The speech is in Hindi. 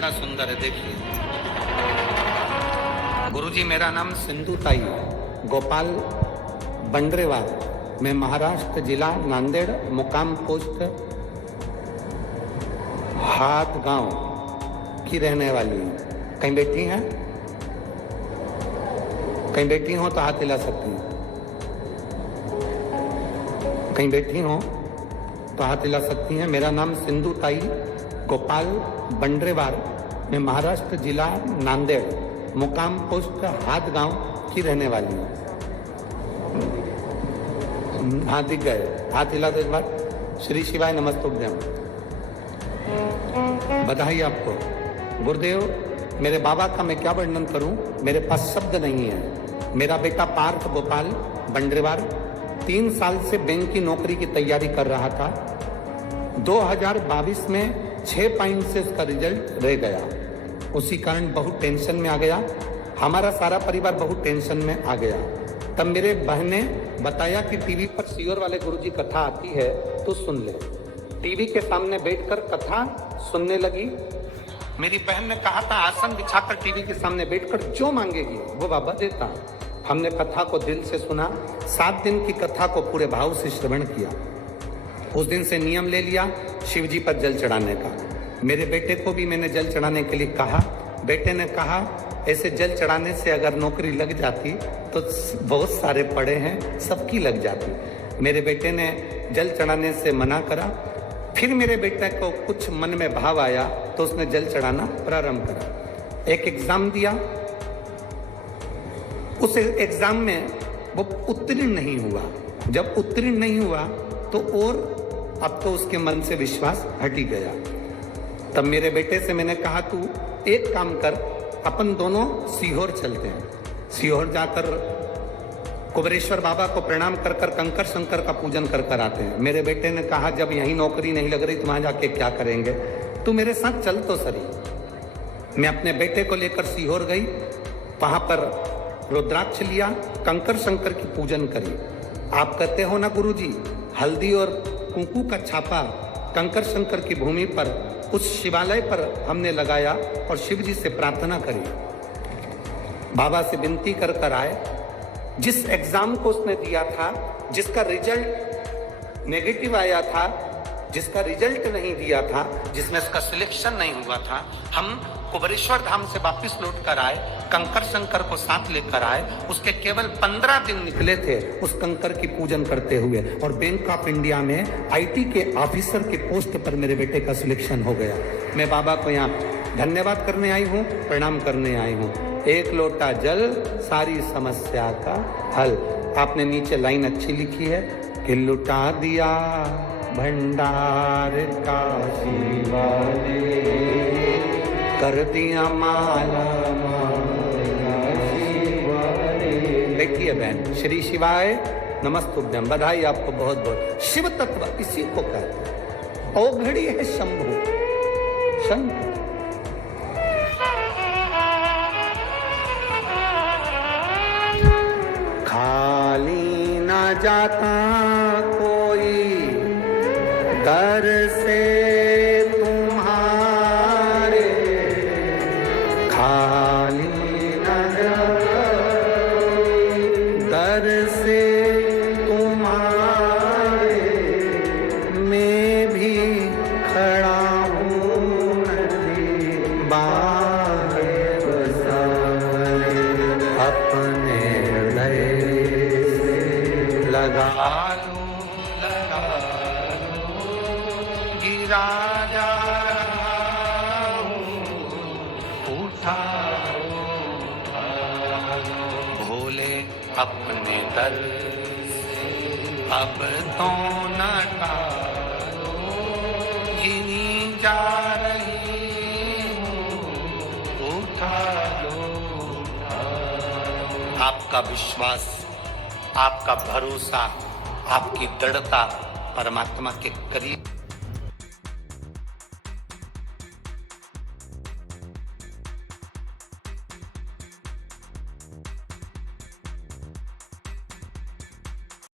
बड़ा सुंदर है, देखिए। गुरुजी, मेरा नाम सिंधु ताई गोपाल बंडरेवार, मैं महाराष्ट्र जिला नांदेड़, मुकाम पोस्ट हाथ गांव की रहने वाली हूँ। कहीं बैठी हैं? कहीं बैठी हो तो हाथ हिला सकती हैं। कहीं बैठी हो तो हाथ हिला सकती हैं। मेरा नाम सिंधु ताई गोपाल बंडरेवार, मैं महाराष्ट्र जिला नांदेड़, मुकाम पोस्ट हाथ गांव की रहने वाली हूँ। हाँ, दिख गए। हाथ हिला दो एक बार। श्री शिवाय नमस्तुभ्यम। बधाई आपको। गुरुदेव, मेरे बाबा का मैं क्या वर्णन करूं, मेरे पास शब्द नहीं है। मेरा बेटा पार्थ गोपाल बंडरेवार 3 साल से बैंक की नौकरी की तैयारी कर रहा था। 2022 में 6 पॉइंट से इसका रिजल्ट रह गया। उसी कारण बहुत टेंशन में आ गया। हमारा सारा परिवार बहुत टेंशन में आ गया। तब मेरे बहन ने बताया कि टीवी पर सीहोर वाले गुरुजी कथा आती है तो सुन ले। टीवी के सामने बैठकर कथा सुनने लगी। मेरी बहन ने कहा था आसन बिछाकर टीवी के सामने बैठकर जो मांगेगी वो बाबा देता। हमने कथा को दिल से सुना। 7 दिन की कथा को पूरे भाव से श्रवण किया। उस दिन से नियम ले लिया शिव जी पर जल चढ़ाने का। मेरे बेटे को भी मैंने जल चढ़ाने के लिए कहा। बेटे ने कहा ऐसे जल चढ़ाने से अगर नौकरी लग जाती तो बहुत सारे पड़े हैं, सबकी लग जाती। मेरे बेटे ने जल चढ़ाने से मना करा। फिर मेरे बेटे को कुछ मन में भाव आया तो उसने जल चढ़ाना प्रारंभ करा। एक एग्जाम दिया। उस एग्जाम में वो उत्तीर्ण नहीं हुआ। जब उत्तीर्ण नहीं हुआ तो और अब तो उसके मन से विश्वास हट ही गया। तब मेरे बेटे से मैंने कहा तू एक काम कर, अपन दोनों सीहोर चलते हैं। सीहोर जाकर कुबेरेश्वर बाबा को प्रणाम कर कर कंकर शंकर का पूजन कर कर आते हैं। मेरे बेटे ने कहा जब यहीं नौकरी नहीं लग रही तो वहां जाके क्या करेंगे, तू मेरे साथ चल तो सही। मैं अपने बेटे को लेकर सीहोर गई। वहां पर रुद्राक्ष लिया, कंकर शंकर की पूजन करी। आप कहते हो ना गुरुजी, हल्दी और कुंकू का छापा कंकर शंकर की भूमि पर उस शिवालय पर हमने लगाया और शिव जी से प्रार्थना करी। बाबा से विनती कर कर आए। जिस एग्जाम को उसने दिया था, जिसका रिजल्ट नेगेटिव आया था, जिसका रिजल्ट नहीं दिया था, जिसमें इसका सिलेक्शन नहीं हुआ था, हम कुबेरेश्वर धाम से वापस लौट कर आए, कंकर शंकर को साथ लेकर आए। उसके केवल 15 दिन निकले थे उस कंकर की पूजन करते हुए और बैंक ऑफ इंडिया में IT के ऑफिसर के पोस्ट पर मेरे बेटे का सिलेक्शन हो गया। मैं बाबा को यहाँ धन्यवाद करने आई हूँ, प्रणाम करने आई हूँ। एक लोटा जल सारी समस्या का हल। आपने नीचे लाइन अच्छी लिखी है कि लुटा दिया भंडार काशी वाले, कर दिया माला देखिए बहन। श्री शिवाय नमस्तुभ्यम। बधाई आपको बहुत बहुत। शिव तत्व इसी को कहते हैं। औघड़ी है शंभु शंभु। खाली ना जाता कोई दर से तुम्हारे, खाली ना जाता दर से तुम्हारे, मैं भी खड़ा हूँ नदी बाहर बसारे, अपने लगा लो गिरा जा रहा हूँ, उठा लो भोले अपने दर से, अब तो न टालो, गिरी जा रही हूँ, उठा लो। आपका विश्वास, आपका भरोसा, आपकी दृढ़ता परमात्मा के करीब